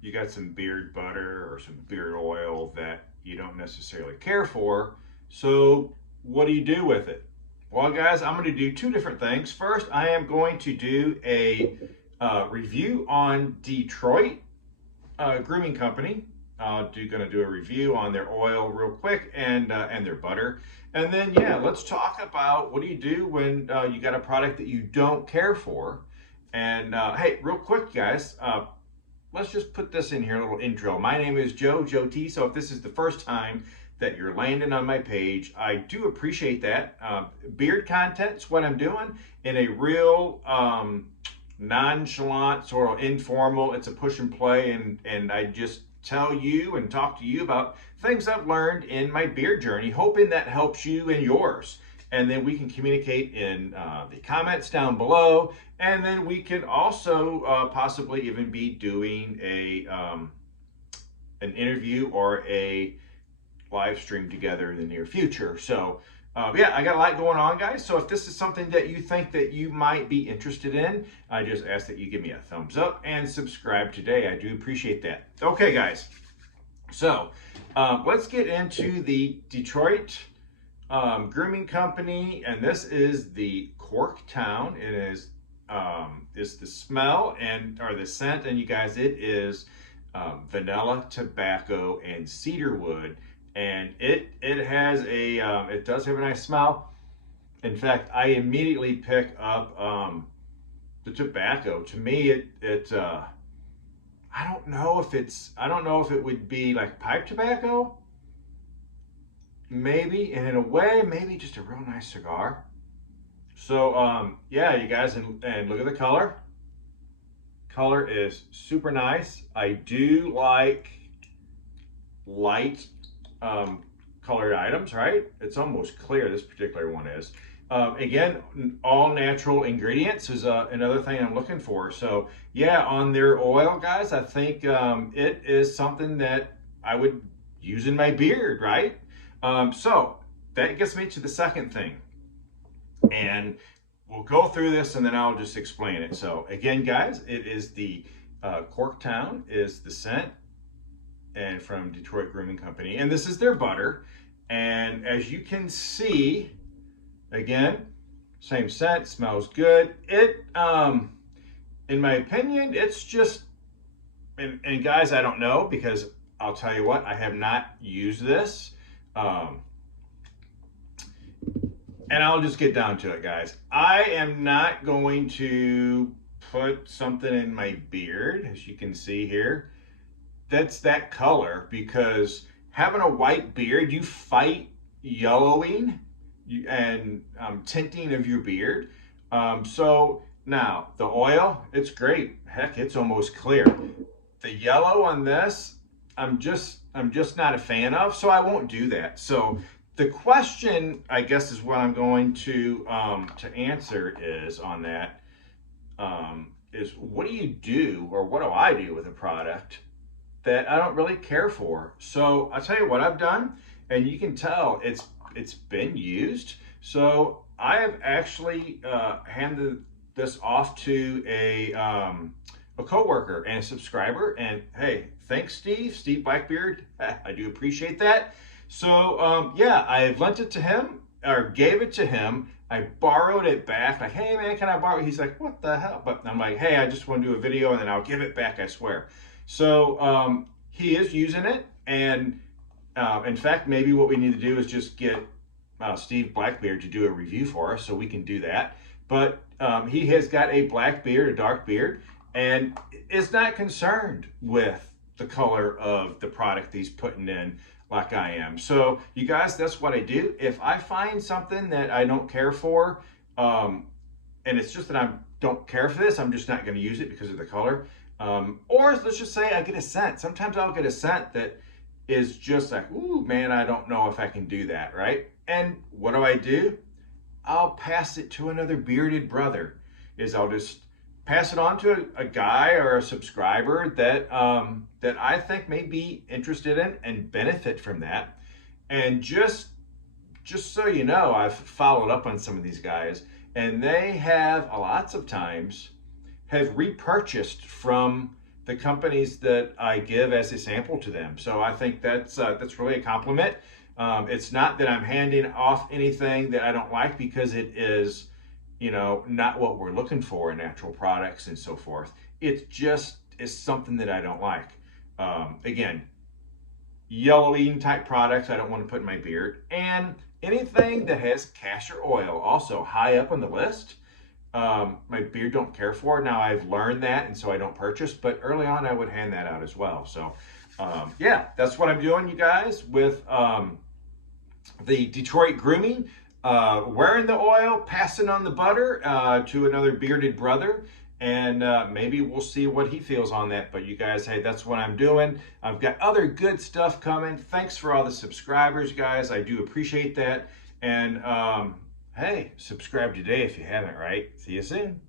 you got some beard butter or some beard oil that you don't necessarily care for. So what do you do with it? Well, guys, I'm going to do two different things. First, I am going to do a review on Detroit Grooming Company. Going to do a review on their oil real quick and their butter. And then, yeah, let's talk about what do you do when you got a product that you don't care for. And hey, real quick, guys, let's just put this in here, a little intro. My name is Joe T. So if this is the first time that you're landing on my page, I do appreciate that. Beard content's what I'm doing in a real nonchalant, sort of informal. It's a push and play, and I just tell you and talk to you about things I've learned in my beard journey, hoping that helps you in yours. And then we can communicate in the comments down below, and then we can also possibly even be doing an interview or a live stream together in the near future. So yeah, I got a lot going on, guys. So if this is something that you think that you might be interested in, I just ask that you give me a thumbs up and subscribe today. I do appreciate that. Okay, guys. So let's get into the Detroit Grooming Company, and this is the Corktown. It is the smell or the scent, and you guys, it is vanilla, tobacco, and cedarwood. And it has it does have a nice smell. In fact, I immediately pick up the tobacco. To me, I don't know if it would be like pipe tobacco, maybe, and in a way, maybe just a real nice cigar. So yeah, you guys, and look at the color. Color is super nice. I do like light colored items, right? It's almost clear, this particular one is. Again, all natural ingredients is another thing I'm looking for. So yeah, on their oil, guys, I think it is something that I would use in my beard, right? So that gets me to the second thing. And we'll go through this and then I'll just explain it. So again, guys, it is the Corktown is the scent, and from Detroit Grooming Company, and this is their butter. And as you can see, again, same scent, smells good. It in my opinion, it's just, and guys, I don't know, because I'll tell you what, I have not used this, and I'll just get down to it, guys. I am not going to put something in my beard, as you can see here, that's that color, because having a white beard, you fight yellowing and tinting of your beard. So now the oil, it's great. Heck, it's almost clear. The yellow on this, I'm just not a fan of, so I won't do that. So the question, I guess, is what I'm going to answer is on that, is what do you do, or what do I do with a product that I don't really care for? So I'll tell you what I've done, and you can tell it's been used. So I have actually handed this off to a coworker and a subscriber, and hey, thanks Steve Blackbeard. I do appreciate that. So yeah, I've lent it to him, or gave it to him. I borrowed it back, like, hey man, can I borrow it? He's like, what the hell? But I'm like, hey, I just want to do a video and then I'll give it back, I swear. So he is using it, and in fact, maybe what we need to do is just get Steve Blackbeard to do a review for us, so we can do that. But he has got a black beard, a dark beard, and is not concerned with the color of the product he's putting in like I am. So you guys, that's what I do. If I find something that I don't care for, and it's just that I don't care for this, I'm just not going to use it because of the color. Or let's just say I get a scent. Sometimes I'll get a scent that is just like, ooh, man, I don't know if I can do that, right? And what do? I'll pass it to another bearded brother. I'll just pass it on to a guy or a subscriber that that I think may be interested in and benefit from that. And just so you know, I've followed up on some of these guys, and they have lots of times have repurchased from the companies that I give as a sample to them. So I think that's really a compliment. It's not that I'm handing off anything that I don't like, because it is, not what we're looking for in natural products and so forth. It just is something that I don't like. Again, yellowing type products I don't want to put in my beard, and anything that has castor oil also high up on the list. My beard don't care for. Now I've learned that, and so I don't purchase, but early on I would hand that out as well. So yeah, that's what I'm doing, you guys, with the Detroit Grooming, wearing the oil, passing on the butter to another bearded brother, and maybe we'll see what he feels on that. But you guys, hey, that's what I'm doing. I've got other good stuff coming. Thanks for all the subscribers, guys. I do appreciate that. And hey, subscribe today if you haven't, right? See you soon.